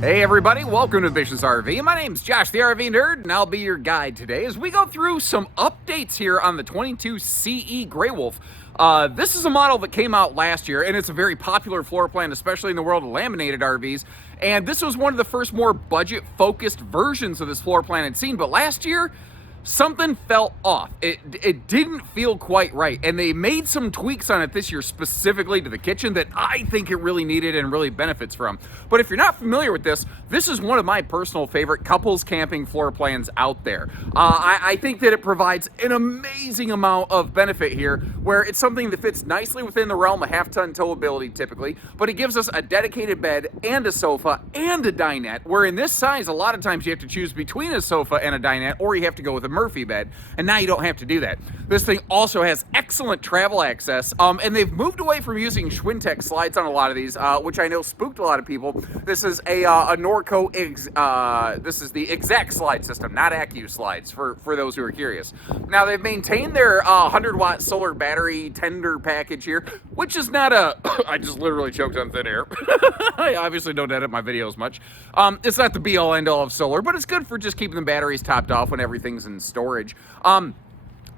Hey everybody, welcome to Bish's RV. My name's Josh, the RV Nerd, and I'll be your guide today as we go through some updates here on the 22 CE Grey Wolf. This is a model that came out last year, and it's a very popular floor plan, especially in the world of laminated RVs. And this was one of the first more budget-focused versions of this floor plan I'd seen, but last year, something fell off. It didn't feel quite right, and they made some tweaks on it this year specifically to the kitchen that I think it really needed and really benefits from. But if you're not familiar with this is one of my personal favorite couples camping floor plans out there. I think that it provides an amazing amount of benefit here, where it's something that fits nicely within the realm of half-ton towability typically, but it gives us a dedicated bed and a sofa and a dinette, where in this size, a lot of times you have to choose between a sofa and a dinette, or you have to go with a Murphy bed, and now you don't have to do that. This thing also has excellent travel access, and they've moved away from using Schwintek slides on a lot of these, which I know spooked a lot of people. This is a Norco, this is the Xact slide system, not Accu slides, for those who are curious. Now, they've maintained their 100-watt solar battery tender package here, which is not a, I just literally choked on thin air. I obviously don't edit my videos much. It's not the be-all, end-all of solar, but it's good for just keeping the batteries topped off when everything's in storage.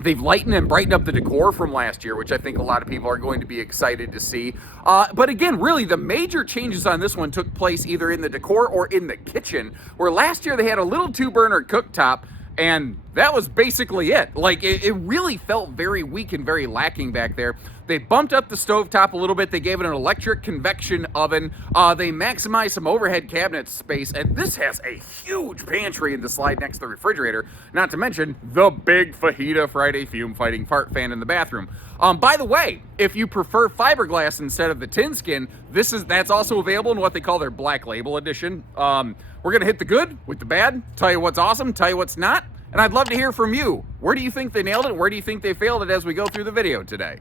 They've lightened and brightened up the decor from last year, which I think a lot of people are going to be excited to see. But again, really, the major changes on this one took place either in the decor or in the kitchen, where last year they had a little 2-burner cooktop, and that was basically it. Like, it really felt very weak and very lacking back there. They bumped up the stovetop a little bit. They gave it an electric convection oven. They maximized some overhead cabinet space, and this has a huge pantry in the slide next to the refrigerator, not to mention the big Fajita Friday fume-fighting fart fan in the bathroom. By the way, if you prefer fiberglass instead of the tin skin, that's also available in what they call their Black Label edition. We're going to hit the good with the bad, tell you what's awesome, tell you what's not, and I'd love to hear from you. Where do you think they nailed it? Where do you think they failed it as we go through the video today?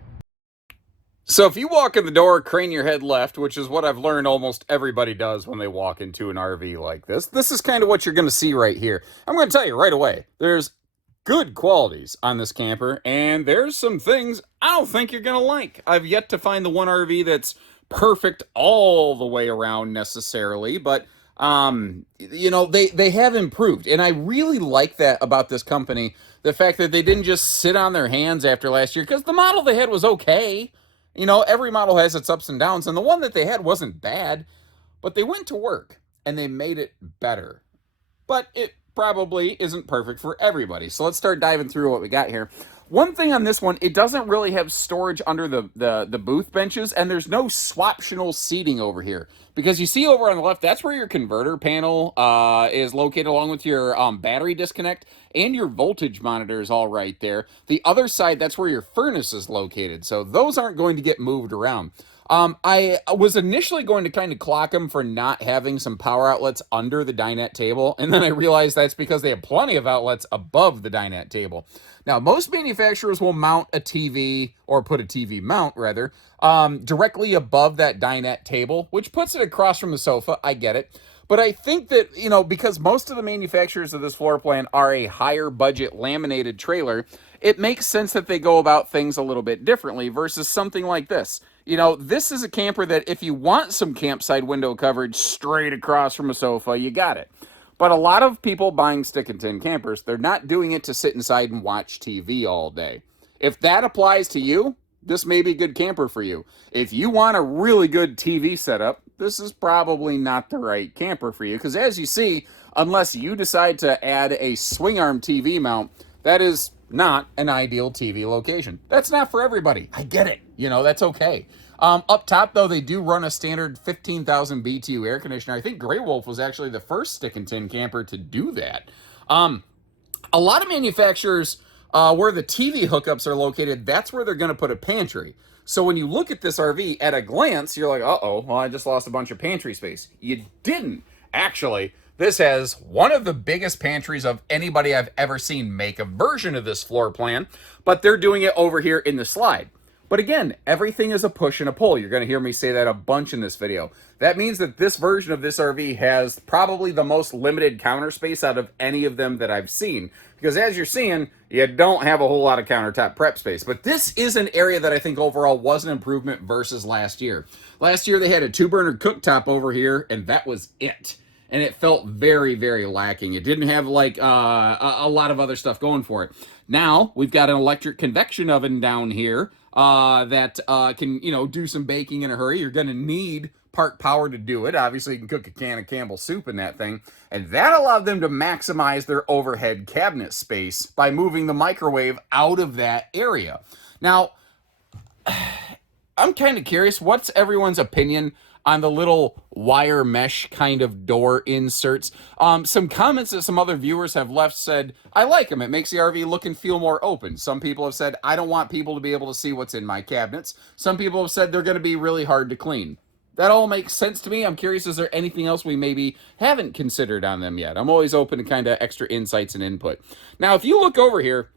So if you walk in the door, crane your head left, which is what I've learned almost everybody does when they walk into an RV like this, this is kind of what you're going to see right here. I'm going to tell you right away, there's good qualities on this camper, and there's some things I don't think you're going to like. I've yet to find the one RV that's perfect all the way around necessarily, but you know, they have improved, and I really like that about this company, the fact that they didn't just sit on their hands after last year, because the model they had was okay. You know, every model has its ups and downs, and the one that they had wasn't bad, but they went to work and they made it better. But it probably isn't perfect for everybody. So let's start diving through what we got here. One thing on this one, it doesn't really have storage under the booth benches, and there's no swaptional seating over here. Because you see over on the left, that's where your converter panel is located, along with your battery disconnect, and your voltage monitor is all right there. The other side, that's where your furnace is located, so those aren't going to get moved around. I was initially going to kind of clock them for not having some power outlets under the dinette table, and then I realized that's because they have plenty of outlets above the dinette table. Now, most manufacturers will mount a TV, or put a TV mount, rather, directly above that dinette table, which puts it across from the sofa. I get it. But I think that, you know, because most of the manufacturers of this floor plan are a higher budget laminated trailer, it makes sense that they go about things a little bit differently versus something like this. You know, this is a camper that if you want some campsite window coverage straight across from a sofa, you got it. But a lot of people buying stick and tin campers, they're not doing it to sit inside and watch TV all day. If that applies to you, this may be a good camper for you. If you want a really good TV setup, this is probably not the right camper for you. Because as you see, unless you decide to add a swing arm TV mount, that is not an ideal TV location. That's not for everybody. I get it. You know, that's okay. Up top, though, they do run a standard 15,000 BTU air conditioner. I think Grey Wolf was actually the first stick and tin camper to do that. A lot of manufacturers, where the TV hookups are located, that's where they're going to put a pantry. So when you look at this RV at a glance, you're like, uh-oh, well, I just lost a bunch of pantry space. You didn't. Actually, this has one of the biggest pantries of anybody I've ever seen make a version of this floor plan, but they're doing it over here in the slide. But again, everything is a push and a pull. You're going to hear me say that a bunch in this video. That means that this version of this RV has probably the most limited counter space out of any of them that I've seen. Because as you're seeing, you don't have a whole lot of countertop prep space. But this is an area that I think overall was an improvement versus last year. Last year they had a 2-burner cooktop over here, and that was it. and it felt very, very lacking. It didn't have like a lot of other stuff going for it. Now we've got an electric convection oven down here that can, you know, do some baking in a hurry. You're going to need part power to do it. Obviously, you can cook a can of Campbell's soup in that thing. And that allowed them to maximize their overhead cabinet space by moving the microwave out of that area. Now, I'm kind of curious, what's everyone's opinion on the little wire mesh kind of door inserts? Some comments that some other viewers have left said, I like them. It makes the RV look and feel more open. Some people have said, I don't want people to be able to see what's in my cabinets. Some people have said they're going to be really hard to clean. That all makes sense to me. I'm curious, is there anything else we maybe haven't considered on them yet? I'm always open to kind of extra insights and input. Now, if you look over here,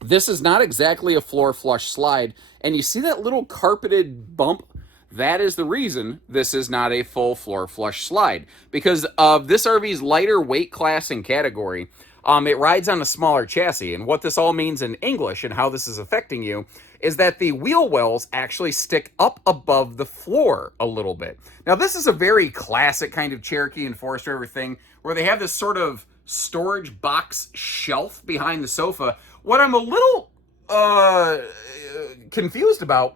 this is not exactly a floor flush slide, and you see that little carpeted bump? That is the reason this is not a full floor flush slide. Because of this RV's lighter weight class and category, it rides on a smaller chassis. And what this all means in English and how this is affecting you is that the wheel wells actually stick up above the floor a little bit. Now, this is a very classic kind of Cherokee and Forest River thing where they have this sort of storage box shelf behind the sofa. What I'm a little confused about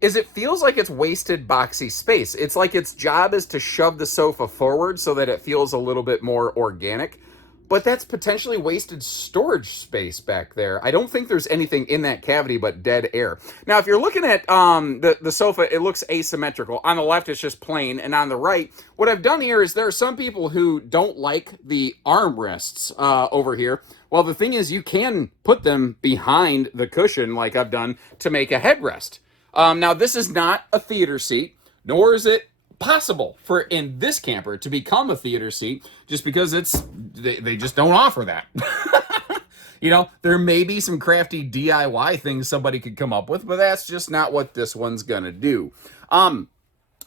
is it feels like it's wasted boxy space. It's like its job is to shove the sofa forward so that it feels a little bit more organic, but that's potentially wasted storage space back there. I don't think there's anything in that cavity but dead air. Now, if you're looking at the sofa, it looks asymmetrical. On the left, it's just plain, and on the right, what I've done here is there are some people who don't like the armrests over here. Well, the thing is, you can put them behind the cushion like I've done to make a headrest. Now, this is not a theater seat, nor is it possible for in this camper to become a theater seat just because they just don't offer that. You know, there may be some crafty DIY things somebody could come up with, but that's just not what this one's gonna do.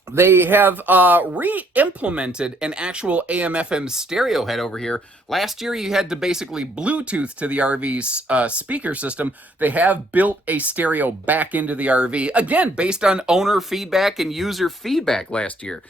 They have re-implemented an actual AM/FM stereo head over here. Last year, you had to basically Bluetooth to the RV's speaker system. They have built a stereo back into the RV, again, based on owner feedback and user feedback last year.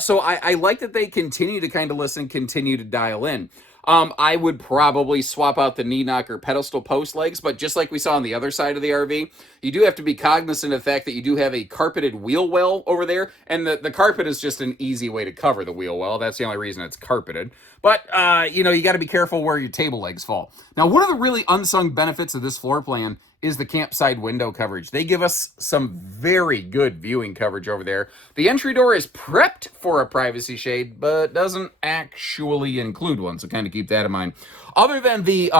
So I like that they continue to kind of listen, continue to dial in. I would probably swap out the knee knocker pedestal post legs, but just like we saw on the other side of the RV, you do have to be cognizant of the fact that you do have a carpeted wheel well over there, and the carpet is just an easy way to cover the wheel well. That's the only reason it's carpeted. But, you know, you got to be careful where your table legs fall. Now, one of the really unsung benefits of this floor plan is the campside window coverage. They give us some very good viewing coverage over there. The entry door is prepped for a privacy shade, but doesn't actually include one, so kind of keep that in mind. Other than the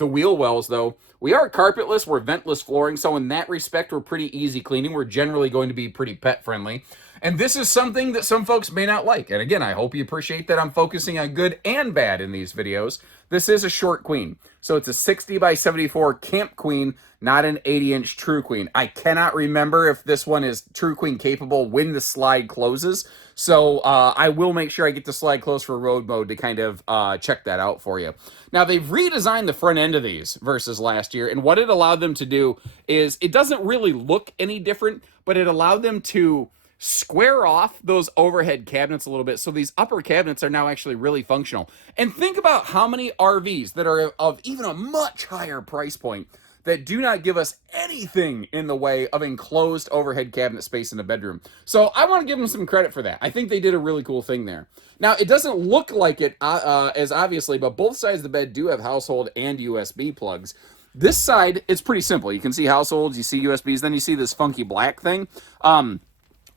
wheel wells, though, we are carpetless, we're ventless flooring, so in that respect, we're pretty easy cleaning. We're generally going to be pretty pet friendly. And this is something that some folks may not like. And again, I hope you appreciate that I'm focusing on good and bad in these videos. This is a short queen. So it's a 60 by 74 camp queen, not an 80-inch true queen. I cannot remember if this one is true queen capable when the slide closes. So I will make sure I get the slide closed for road mode to kind of check that out for you. Now, they've redesigned the front end of these versus last year. And what it allowed them to do is it doesn't really look any different, but it allowed them to square off those overhead cabinets a little bit, so these upper cabinets are now actually really functional. And think about how many RVs that are of even a much higher price point that do not give us anything in the way of enclosed overhead cabinet space in the bedroom. So I want to give them some credit for that. I think they did a really cool thing there. Now, it doesn't look like it as obviously, but both sides of the bed do have household and USB plugs. This side, it's pretty simple. You can see households, you see USBs, then you see this funky black thing.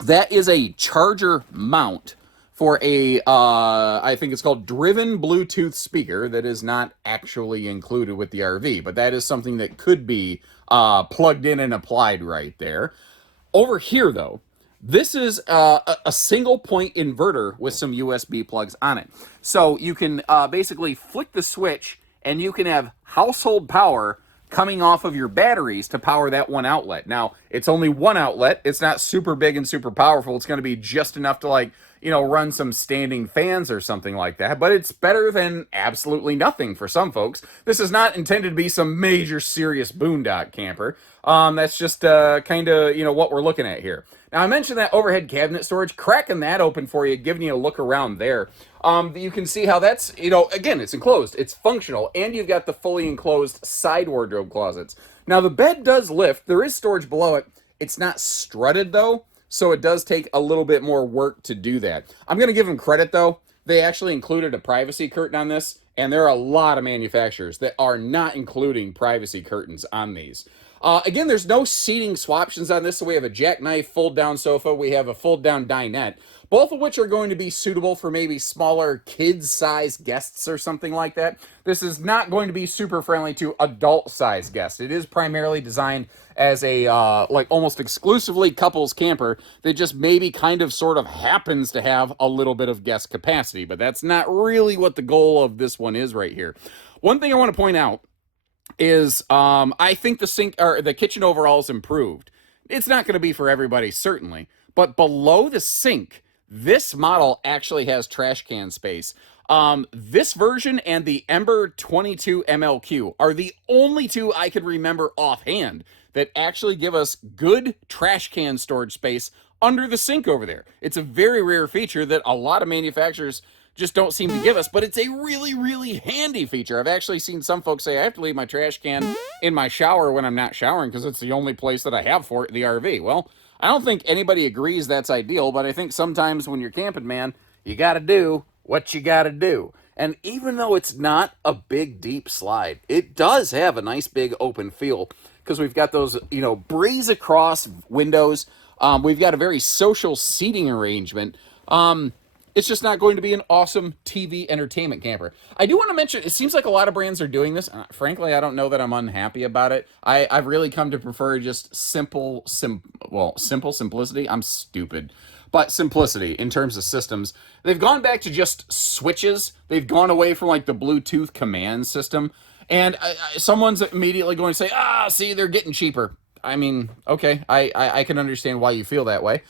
That is a charger mount for a, I think it's called driven Bluetooth speaker that is not actually included with the RV, but that is something that could be plugged in and applied right there. Over here, though, this is a single point inverter with some USB plugs on it. So you can basically flick the switch and you can have household power coming off of your batteries to power that one outlet. Now, it's only one outlet. It's not super big and super powerful. It's going to be just enough to, like, run some standing fans or something like that, but it's better than absolutely nothing for some folks. This is not intended to be some major serious boondock camper. That's just kind of, what we're looking at here. Now, I mentioned that overhead cabinet storage, cracking that open for you, giving you a look around there. You can see how that's, again, it's enclosed, it's functional, and you've got the fully enclosed side wardrobe closets. Now, the bed does lift. There is storage below it. It's not strutted, though, so it does take a little bit more work to do that. I'm going to give them credit, though. They actually included a privacy curtain on this, and there are a lot of manufacturers that are not including privacy curtains on these. Again, there's no seating swaptions on this, so we have a jackknife fold-down sofa, we have a fold-down dinette, both of which are going to be suitable for maybe smaller kids-sized guests or something like that. This is not going to be super friendly to adult-sized guests. It is primarily designed as a, like, almost exclusively couples camper that just maybe kind of sort of happens to have a little bit of guest capacity, but that's not really what the goal of this one is right here. One thing I want to point out is I think the sink or the kitchen overall is improved. It's not going to be for everybody, certainly, but below the sink, this model actually has trash can space. This version and the Ember 22 MLQ are the only two I could remember offhand that actually give us good trash can storage space under the sink over there. It's a very rare feature that a lot of manufacturers just don't seem to give us, but it's a really, really handy feature. I've actually seen some folks say, I have to leave my trash can in my shower when I'm not showering because it's the only place that I have for it in the RV. Well, I don't think anybody agrees that's ideal, but I think sometimes when you're camping, man, you got to do what you got to do. And even though it's not a big, deep slide, it does have a nice, big, open feel because we've got those, breeze across windows. We've got a very social seating arrangement. It's just not going to be an awesome TV entertainment camper. I do want to mention, it seems like a lot of brands are doing this. Frankly, I don't know that I'm unhappy about it. I've really come to prefer just simple simplicity. I'm stupid. But simplicity in terms of systems. They've gone back to just switches. They've gone away from like the Bluetooth command system. And someone's immediately going to say, see, they're getting cheaper. I mean, okay, I can understand why you feel that way.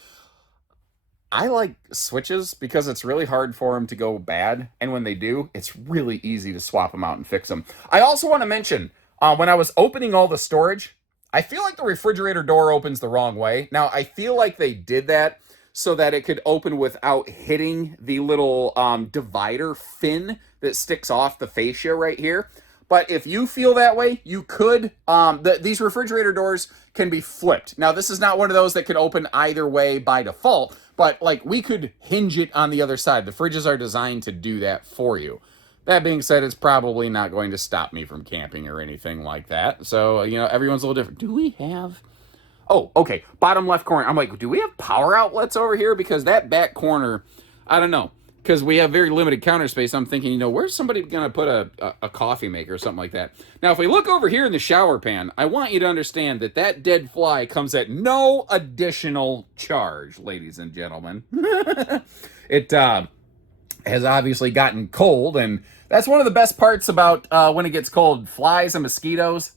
I like switches because it's really hard for them to go bad, and when they do, it's really easy to swap them out and fix them. I also want to mention, when I was opening all the storage, I feel like the refrigerator door opens the wrong way. Now, I feel like they did that so that it could open without hitting the little divider fin that sticks off the fascia right here. But if you feel that way, you could, these refrigerator doors can be flipped. Now, this is not one of those that can open either way by default, but like we could hinge it on the other side. The fridges are designed to do that for you. That being said, it's probably not going to stop me from camping or anything like that. So, everyone's a little different. Do we have... Oh, okay, bottom left corner. I'm like, do we have power outlets over here? Because that back corner, I don't know. Because we have very limited counter space, I'm thinking, where's somebody going to put a coffee maker or something like that? Now, if we look over here in the shower pan, I want you to understand that that dead fly comes at no additional charge, ladies and gentlemen. It has obviously gotten cold, and that's one of the best parts about when it gets cold. Flies and mosquitoes,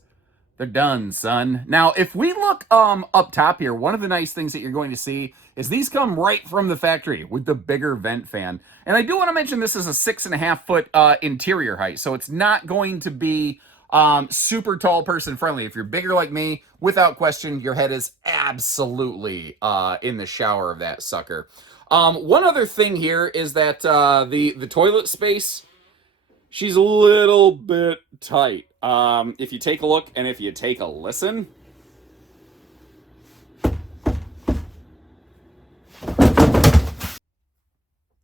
they're done, son. Now, if we look up top here, one of the nice things that you're going to see is these come right from the factory with the bigger vent fan. And I do want to mention this is a 6.5 foot interior height, so it's not going to be super tall person friendly. If you're bigger like me, without question, your head is absolutely in the shower of that sucker. One other thing here is that the toilet space, she's a little bit tight. If you take a look and if you take a listen...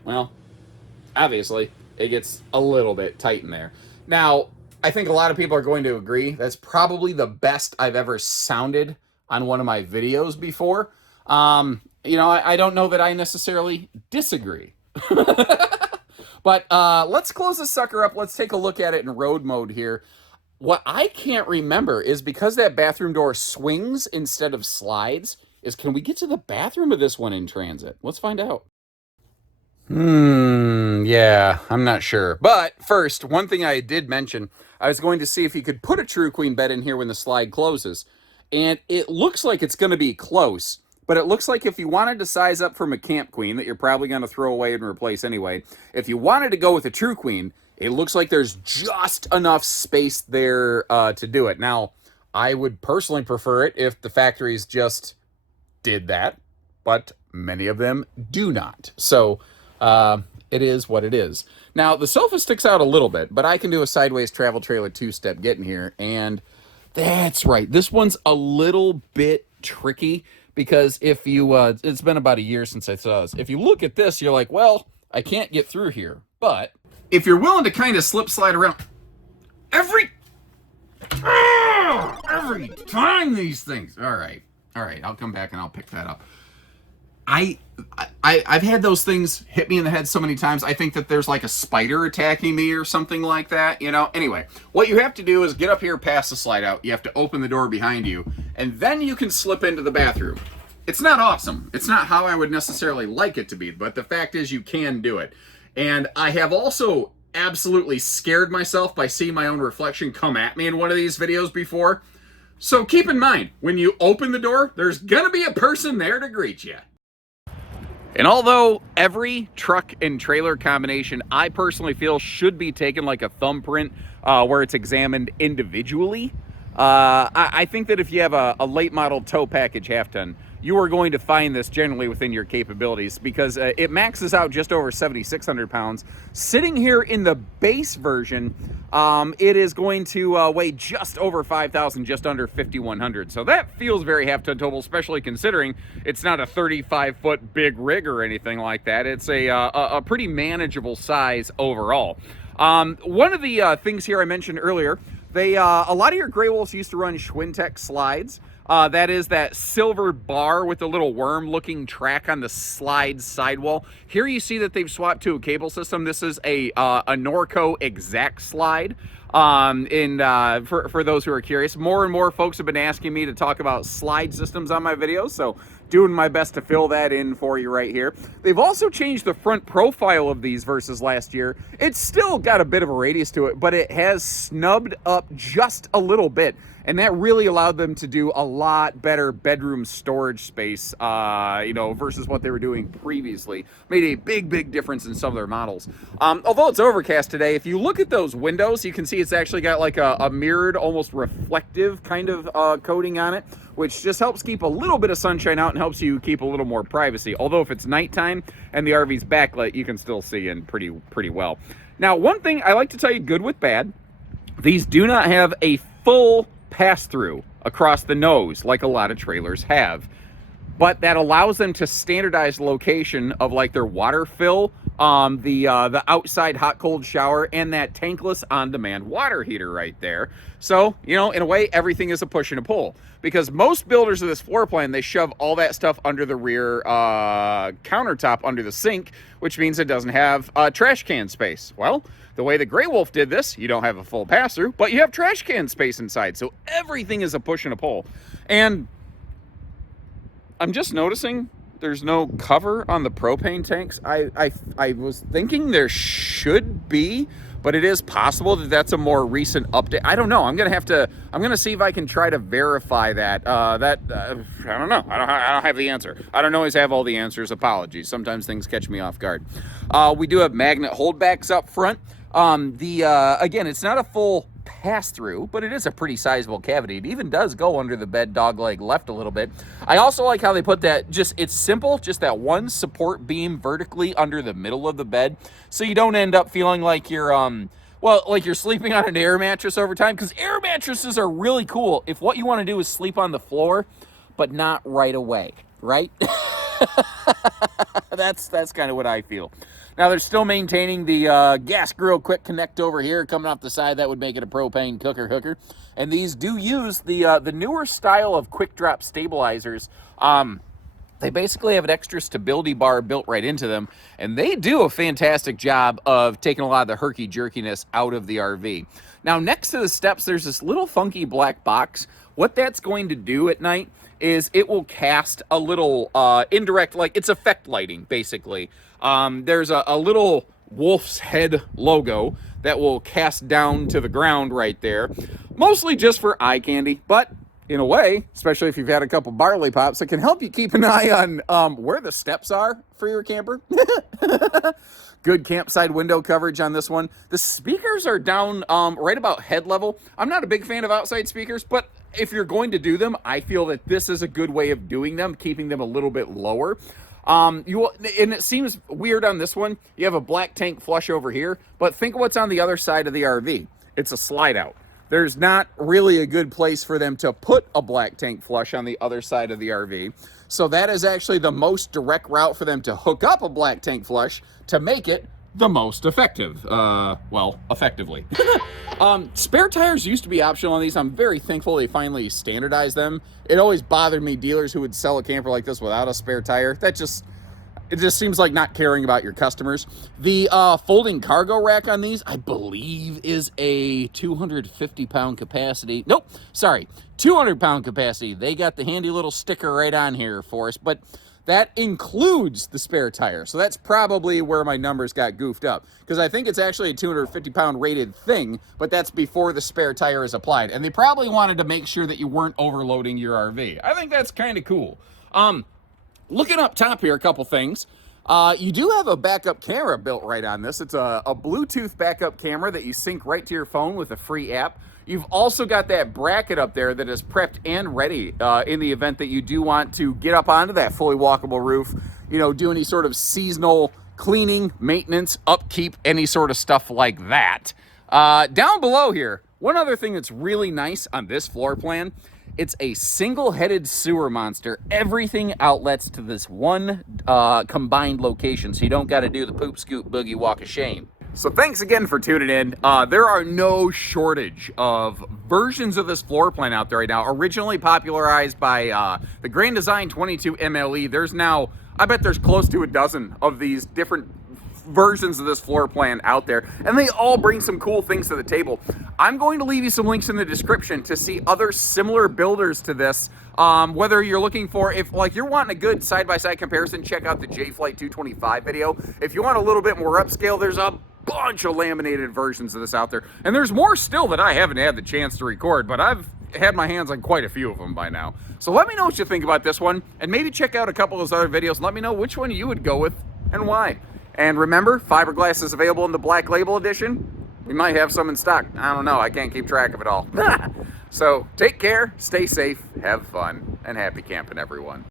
Well, obviously, it gets a little bit tight in there. Now, I think a lot of people are going to agree that's probably the best I've ever sounded on one of my videos before. I don't know that I necessarily disagree. But let's close this sucker up. Let's take a look at it in road mode here. What I can't remember is because that bathroom door swings instead of slides, can we get to the bathroom of this one in transit? Let's find out. Yeah, I'm not sure. But first, one thing I did mention, I was going to see if you could put a true queen bed in here when the slide closes. And it looks like it's going to be close, but it looks like if you wanted to size up from a camp queen that you're probably going to throw away and replace anyway, if you wanted to go with a true queen, it looks like there's just enough space there to do it. Now, I would personally prefer it if the factories just did that, but many of them do not. So it is what it is. Now, the sofa sticks out a little bit, but I can do a sideways travel trailer two-step getting here, and that's right. This one's a little bit tricky because if you, it's been about a year since I saw this. If you look at this, you're like, well, I can't get through here. But if you're willing to kind of slip slide around, every time these things, all right, I'll come back and I'll pick that up. I've had those things hit me in the head so many times. I think that there's like a spider attacking me or something like that, you know? Anyway, what you have to do is get up here past the slide out. You have to open the door behind you, and then you can slip into the bathroom. It's not awesome. It's not how I would necessarily like it to be, but the fact is you can do it. And I have also absolutely scared myself by seeing my own reflection come at me in one of these videos before. So keep in mind, when you open the door, there's gonna be a person there to greet you. And although every truck and trailer combination I personally feel should be taken like a thumbprint where it's examined individually, I think that if you have a late model tow package half ton, you are going to find this generally within your capabilities because it maxes out just over 7,600 pounds. Sitting here in the base version, it is going to weigh just over 5,000, just under 5,100. So that feels very half-ton towable, especially considering it's not a 35-foot big rig or anything like that. It's a pretty manageable size overall. One of the things here I mentioned earlier, a lot of your Grey Wolves used to run Schwintek slides. That is that silver bar with the little worm-looking track on the slide sidewall. Here you see that they've swapped to a cable system. This is a Norco Xact slide. For those who are curious, more and more folks have been asking me to talk about slide systems on my videos, so doing my best to fill that in for you right here. They've also changed the front profile of these versus last year. It's still got a bit of a radius to it, but it has snubbed up just a little bit. And that really allowed them to do a lot better bedroom storage space, versus what they were doing previously. Made a big difference in some of their models. Although it's overcast today, if you look at those windows, you can see it's actually got like a mirrored, almost reflective kind of coating on it, which just helps keep a little bit of sunshine out and helps you keep a little more privacy. Although if it's nighttime and the RV's backlit, you can still see in pretty well. Now, one thing I like to tell you, good with bad, these do not have a full pass-through across the nose like a lot of trailers have, but that allows them to standardize location of like their water fill, the outside hot cold shower, and that tankless on-demand water heater right there. So, in a way, everything is a push and a pull, because most builders of this floor plan, they shove all that stuff under the rear countertop under the sink, which means it doesn't have trash can space. Well, the way the Grey Wolf did this, you don't have a full pass-through, but you have trash can space inside. So everything is a push and a pull. And I'm just noticing there's no cover on the propane tanks. I was thinking there should be, but it is possible that that's a more recent update. I don't know. I'm gonna see if I can try to verify that. I don't know. I don't have the answer. I don't always have all the answers. Apologies. Sometimes things catch me off guard. We do have magnet holdbacks up front. Again, it's not a full pass-through, but it is a pretty sizable cavity. It even does go under the bed dog leg left a little bit. I also like how they put that, it's simple, just that one support beam vertically under the middle of the bed, so you don't end up feeling like you're, like you're sleeping on an air mattress over time, because air mattresses are really cool if what you want to do is sleep on the floor, but not right away, right? That's kind of what I feel. Now, they're still maintaining the gas grill quick connect over here coming off the side. That would make it a propane cooker hooker. And these do use the newer style of quick drop stabilizers. They basically have an extra stability bar built right into them, and they do a fantastic job of taking a lot of the herky-jerkiness out of the RV. Now, next to the steps, there's this little funky black box. What that's going to do at night is it will cast a little indirect, like it's effect lighting, basically. There's a little wolf's head logo that will cast down to the ground right there, mostly just for eye candy, but in a way, especially if you've had a couple barley pops, it can help you keep an eye on where the steps are for your camper. Good campsite window coverage on this one. The speakers are down right about head level. I'm not a big fan of outside speakers, but if you're going to do them, I feel that this is a good way of doing them, keeping them a little bit lower. And it seems weird on this one. You have a black tank flush over here, but think of what's on the other side of the RV. It's a slide out. There's not really a good place for them to put a black tank flush on the other side of the RV. So that is actually the most direct route for them to hook up a black tank flush to make it the most effective. Effectively. Spare tires used to be optional on these. I'm very thankful they finally standardized them. It always bothered me, dealers who would sell a camper like this without a spare tire. It just seems like not caring about your customers. The folding cargo rack on these, I believe, is a 250-pound capacity. Nope, sorry, 200-pound capacity. They got the handy little sticker right on here for us, but that includes the spare tire. So that's probably where my numbers got goofed up, because I think it's actually a 250-pound rated thing, but that's before the spare tire is applied. And they probably wanted to make sure that you weren't overloading your RV. I think that's kind of cool. Looking up top here, a couple things. You do have a backup camera built right on this. It's a Bluetooth backup camera that you sync right to your phone with a free app. You've also got that bracket up there that is prepped and ready in the event that you do want to get up onto that fully walkable roof, do any sort of seasonal cleaning, maintenance, upkeep, any sort of stuff like that. Down below here, one other thing that's really nice on this floor plan, it's a single-headed sewer monster. Everything outlets to this one combined location, so you don't got to do the poop, scoop, boogie, walk of shame. So thanks again for tuning in. There are no shortage of versions of this floor plan out there right now. Originally popularized by the Grand Design 22 MLE, there's now, I bet there's close to a dozen of these different versions of this floor plan out there, and they all bring some cool things to the table. I'm going to leave you some links in the description to see other similar builders to this. Whether you're looking for, if like you're wanting a good side-by-side comparison, check out the J-Flight 225 video. If you want a little bit more upscale, there's a bunch of laminated versions of this out there, and there's more still that I haven't had the chance to record, but I've had my hands on quite a few of them by now. So let me know what you think about this one, and maybe check out a couple of those other videos and let me know which one you would go with and why. And remember, fiberglass is available in the Black Label edition. We might have some in stock. I don't know. I can't keep track of it all. So take care, stay safe, have fun, and happy camping, everyone.